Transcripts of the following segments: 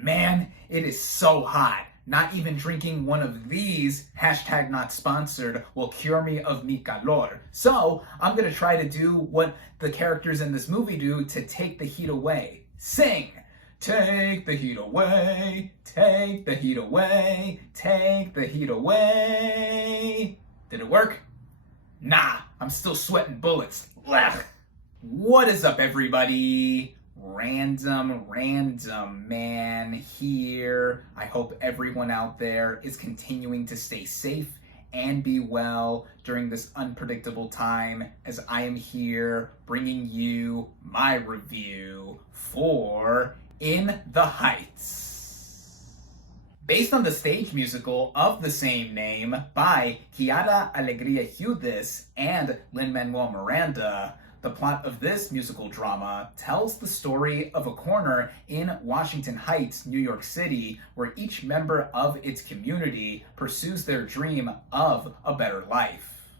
Man, it is so hot. Not even drinking one of these, hashtag not sponsored, will cure me of mi calor. So I'm gonna try to do what the characters in this movie do to take the heat away. Sing! Take the heat away, take the heat away, take the heat away. Did it work? Nah, I'm still sweating bullets. Ugh. What is up, everybody? Random Man here. I hope everyone out there is continuing to stay safe and be well during this unpredictable time, as I am here bringing you my review for In the Heights. Based on the stage musical of the same name by Chiara Alegria Hudes and Lin-Manuel Miranda, the plot of this musical drama tells the story of a corner in Washington Heights, New York City, where each member of its community pursues their dream of a better life.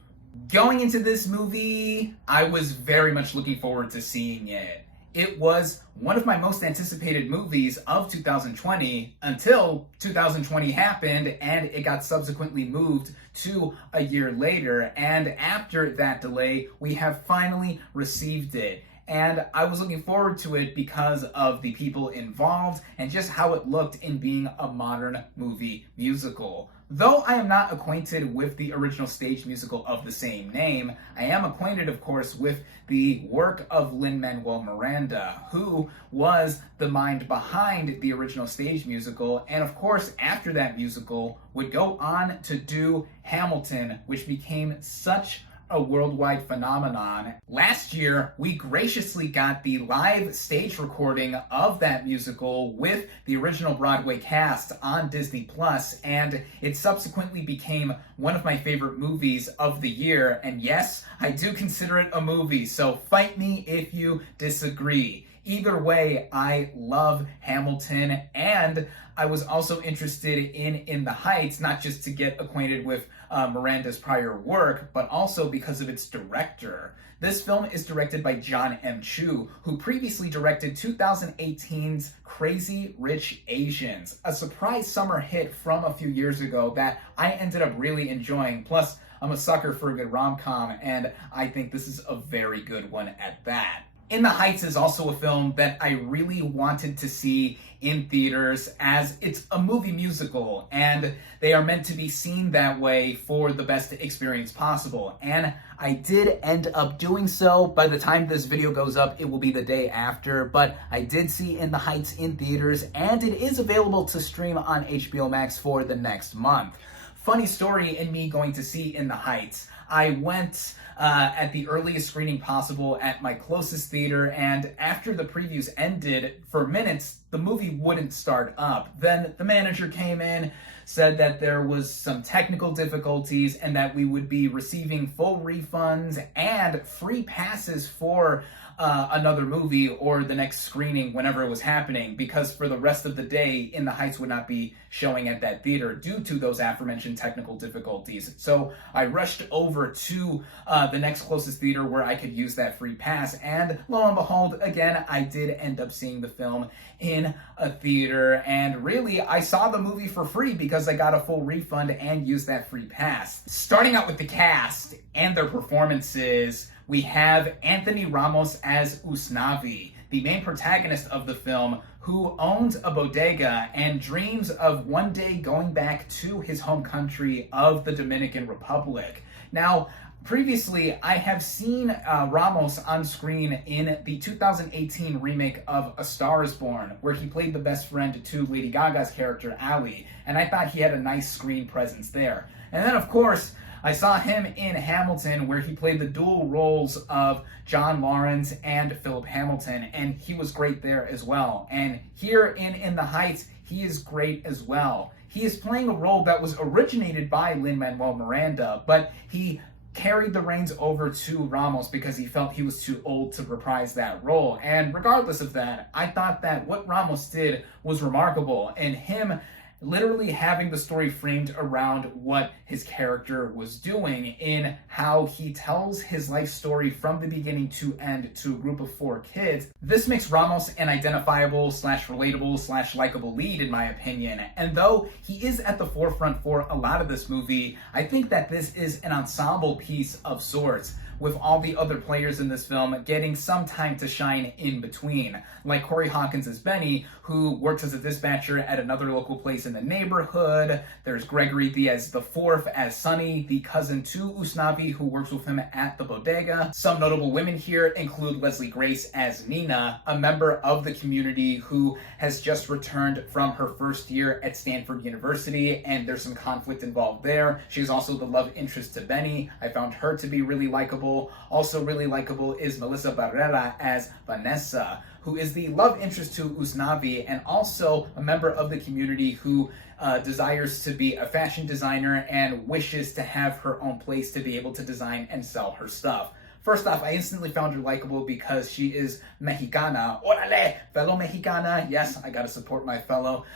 Going into this movie, I was very much looking forward to seeing it. It was one of my most anticipated movies of 2020 until 2020 happened and it got subsequently moved to a year later. And after that delay, we have finally received it. And I was looking forward to it because of the people involved and just how it looked in being a modern movie musical. Though I am not acquainted with the original stage musical of the same name, I am acquainted, of course, with the work of Lin-Manuel Miranda, who was the mind behind the original stage musical, and of course, after that musical, would go on to do Hamilton, which became such a worldwide phenomenon. Last year, we graciously got the live stage recording of that musical with the original Broadway cast on Disney Plus, and it subsequently became one of my favorite movies of the year. And yes, I do consider it a movie, so fight me if you disagree. Either way, I love Hamilton, and I was also interested in the Heights, not just to get acquainted with Miranda's prior work, but also because of its director. This film is directed by John M. Chu, who previously directed 2018's Crazy Rich Asians, a surprise summer hit from a few years ago that I ended up really enjoying. Plus, I'm a sucker for a good rom-com, and I think this is a very good one at that. In the Heights is also a film that I really wanted to see in theaters, as it's a movie musical and they are meant to be seen that way for the best experience possible. And I did end up doing so. By the time this video goes up, it will be the day after, but I did see In the Heights in theaters, and it is available to stream on HBO Max for the next month. Funny story in me going to see In the Heights. I went at the earliest screening possible at my closest theater, and after the previews ended, for minutes, the movie wouldn't start up. Then the manager came in, said that there was some technical difficulties and that we would be receiving full refunds and free passes for another movie or the next screening whenever it was happening, because for the rest of the day, In the Heights would not be showing at that theater due to those aforementioned technical difficulties. So I rushed over to the next closest theater where I could use that free pass, and lo and behold, again, I did end up seeing the film in a theater, and really, I saw the movie for free because I got a full refund and used that free pass. Starting out with the cast and their performances, we have Anthony Ramos as Usnavi, the main protagonist of the film, who owns a bodega and dreams of one day going back to his home country of the Dominican Republic. Now, previously, I have seen Ramos on screen in the 2018 remake of A Star is Born, where he played the best friend to Lady Gaga's character, Ali, and I thought he had a nice screen presence there. And then, of course, I saw him in Hamilton, where he played the dual roles of John Lawrence and Philip Hamilton, and he was great there as well. And here in the Heights, he is great as well. He is playing a role that was originated by Lin-Manuel Miranda, but he carried the reins over to Ramos because he felt he was too old to reprise that role. And regardless of that, I thought that what Ramos did was remarkable, and him literally having the story framed around what his character was doing in how he tells his life story from the beginning to end to a group of 4 kids. This makes Ramos an identifiable / relatable / likable lead, in my opinion. And though he is at the forefront for a lot of this movie, I think that this is an ensemble piece of sorts, with all the other players in this film getting some time to shine in between. Like Corey Hawkins as Benny, who works as a dispatcher at another local place in the neighborhood. There's Gregory Diaz IV as Sonny, the cousin to Usnavi, who works with him at the bodega. Some notable women here include Leslie Grace as Nina, a member of the community who has just returned from her first year at Stanford University, and there's some conflict involved there. She's also the love interest to Benny. I found her to be really likable. Also really likable is Melissa Barrera as Vanessa, who is the love interest to Usnavi and also a member of the community who desires to be a fashion designer and wishes to have her own place to be able to design and sell her stuff. First off, I instantly found her likable because she is Mexicana. Orale! Fellow Mexicana. Yes, I gotta support my fellow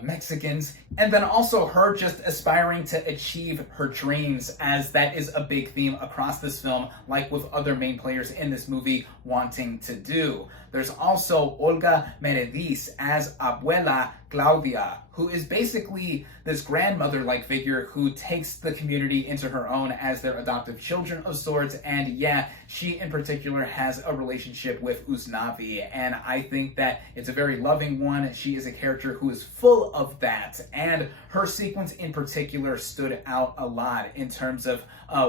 Mexicans. And then also her just aspiring to achieve her dreams, as that is a big theme across this film, like with other main players in this movie wanting to do. There's also Olga Merediz as Abuela Claudia, who is basically this grandmother-like figure who takes the community into her own as their adoptive children of sorts, and yeah, she in particular has a relationship with Usnavi, and I think that it's a very loving one. She is a character who is full of that, and her sequence in particular stood out a lot in terms of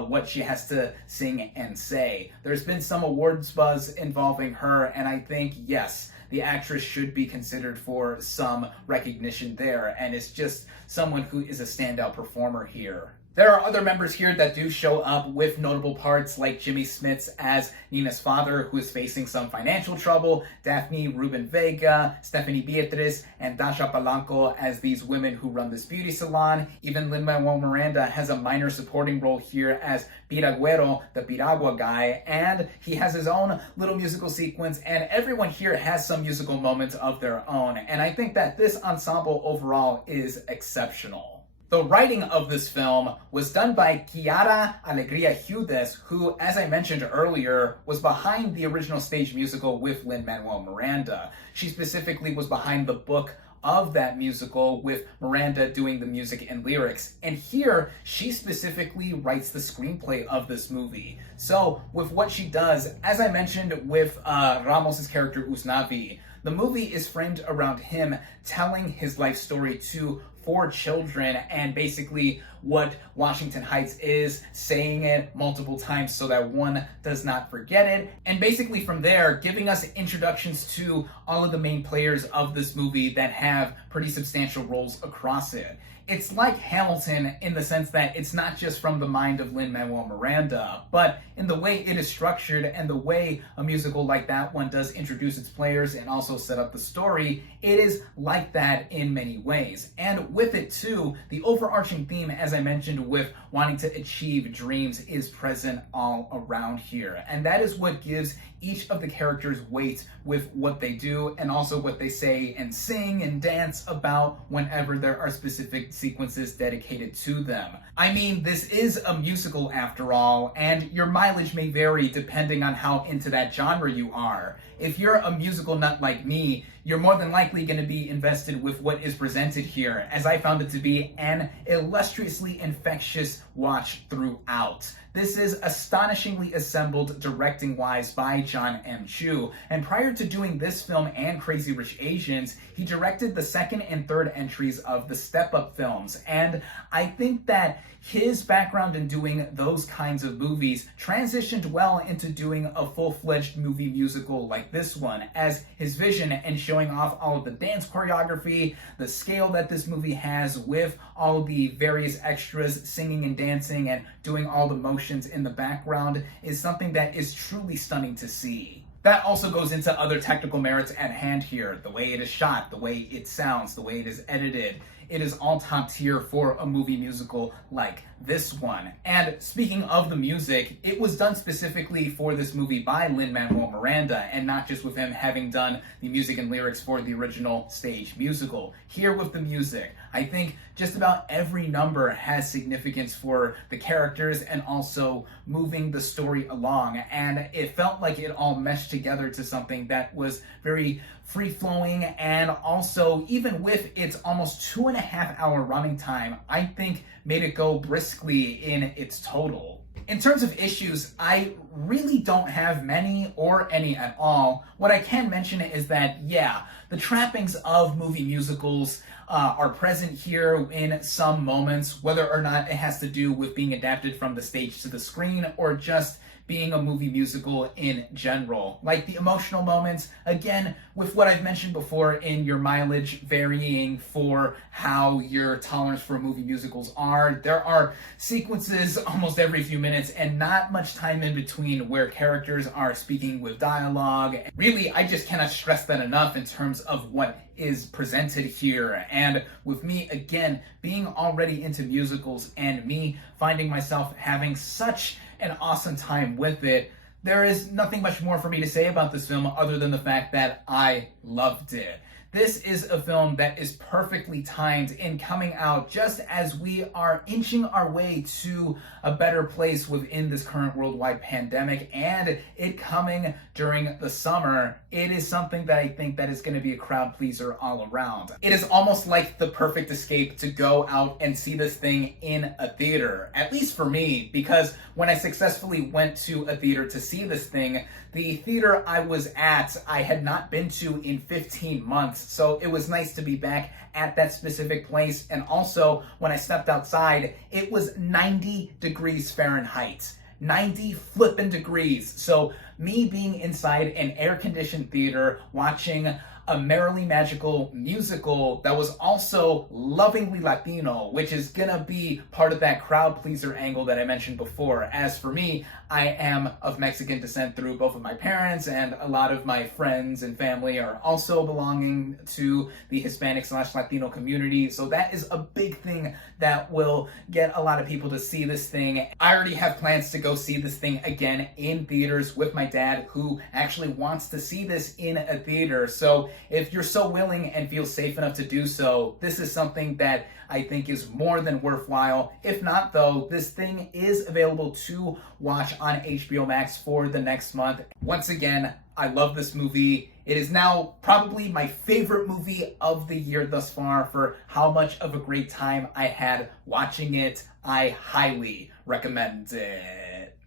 what she has to sing and say. There's been some awards buzz involving her, and I think, yes, the actress should be considered for some recognition there, and it's just someone who is a standout performer here. There are other members here that do show up with notable parts, like Jimmy Smits as Nina's father, who is facing some financial trouble, Daphne Ruben Vega, Stephanie Beatriz, and Dasha Palanco as these women who run this beauty salon. Even Lin-Manuel Miranda has a minor supporting role here as Piragüero, the Piragua guy, and he has his own little musical sequence, and everyone here has some musical moments of their own, and I think that this ensemble overall is exceptional. The writing of this film was done by Chiara Alegria Hudes, who, as I mentioned earlier, was behind the original stage musical with Lin-Manuel Miranda. She specifically was behind the book of that musical, with Miranda doing the music and lyrics. And here, she specifically writes the screenplay of this movie. So, with what she does, as I mentioned with Ramos's character Usnavi, the movie is framed around him telling his life story to 4 children, and basically what Washington Heights is, saying it multiple times so that one does not forget it, and basically from there giving us introductions to all of the main players of this movie that have pretty substantial roles across it. It's like Hamilton in the sense that it's not just from the mind of Lin-Manuel Miranda, but in the way it is structured and the way a musical like that one does introduce its players and also set up the story, it is like that in many ways. And with it too, the overarching theme, as I mentioned, with wanting to achieve dreams is present all around here. And that is what gives each of the characters weight with what they do and also what they say and sing and dance about whenever there are specific sequences dedicated to them. I mean, this is a musical after all, and your mileage may vary depending on how into that genre you are. If you're a musical nut like me, you're more than likely going to be invested with what is presented here, as I found it to be an illustriously infectious watch throughout. This is astonishingly assembled directing-wise by John M. Chu, and prior to doing this film and Crazy Rich Asians, he directed the second and third entries of the Step Up films, and I think that his background in doing those kinds of movies transitioned well into doing a full-fledged movie musical like this one, as his vision and showing off all of the dance choreography, the scale that this movie has with all of the various extras singing and dancing and doing all the motions in the background is something that is truly stunning to see. That also goes into other technical merits at hand here. The way it is shot, the way it sounds, the way it is edited. it is all top tier for a movie musical like this one. And speaking of the music, it was done specifically for this movie by Lin-Manuel Miranda, and not just with him having done the music and lyrics for the original stage musical. Here with the music, I think just about every number has significance for the characters and also moving the story along, and it felt like it all meshed together to something that was very free-flowing, and also, even with its almost 2.5-hour running time, I think made it go briskly in its total. In terms of issues, I really don't have many or any at all. What I can mention is that, yeah, the trappings of movie musicals are present here in some moments, whether or not it has to do with being adapted from the stage to the screen or just being a movie musical in general. Like the emotional moments, again, with what I've mentioned before in your mileage varying for how your tolerance for movie musicals are, there are sequences almost every few minutes and not much time in between where characters are speaking with dialogue. Really, I just cannot stress that enough in terms of what is presented here. And with me, again, being already into musicals and me finding myself having such an awesome time with it, there is nothing much more for me to say about this film other than the fact that I loved it. This is a film that is perfectly timed in coming out just as we are inching our way to a better place within this current worldwide pandemic, and it coming during the summer. It is something that I think that is going to be a crowd pleaser all around. It is almost like the perfect escape to go out and see this thing in a theater, at least for me, because when I successfully went to a theater to see this thing, the theater I was at, I had not been to in 15 months, so it was nice to be back at that specific place. And also, when I stepped outside, it was 90 degrees Fahrenheit. 90 flippin' degrees. So me being inside an air-conditioned theater watching a merrily magical musical that was also lovingly Latino, which is gonna be part of that crowd pleaser angle that I mentioned before. As for me, I am of Mexican descent through both of my parents, and a lot of my friends and family are also belonging to the Hispanic/Latino community, so that is a big thing that will get a lot of people to see this thing. I already have plans to go see this thing again in theaters with my dad, who actually wants to see this in a theater. So if you're so willing and feel safe enough to do so, this is something that I think is more than worthwhile. If not, though, this thing is available to watch on HBO Max for the next month. Once again, I love this movie. It is now probably my favorite movie of the year thus far for how much of a great time I had watching it. I highly recommend it.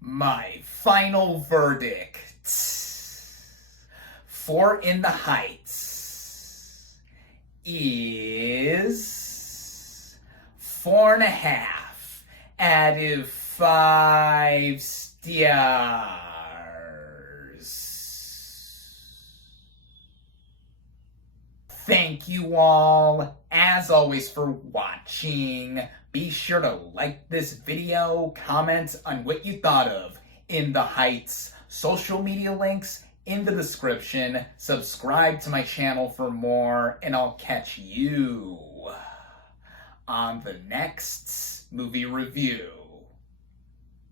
My final verdict for In the Heights is 4.5 out of 5 stars. Thank you all, as always, for watching. Be sure to like this video, comment on what you thought of In the Heights, social media links in the description, subscribe to my channel for more, and I'll catch you on the next movie review.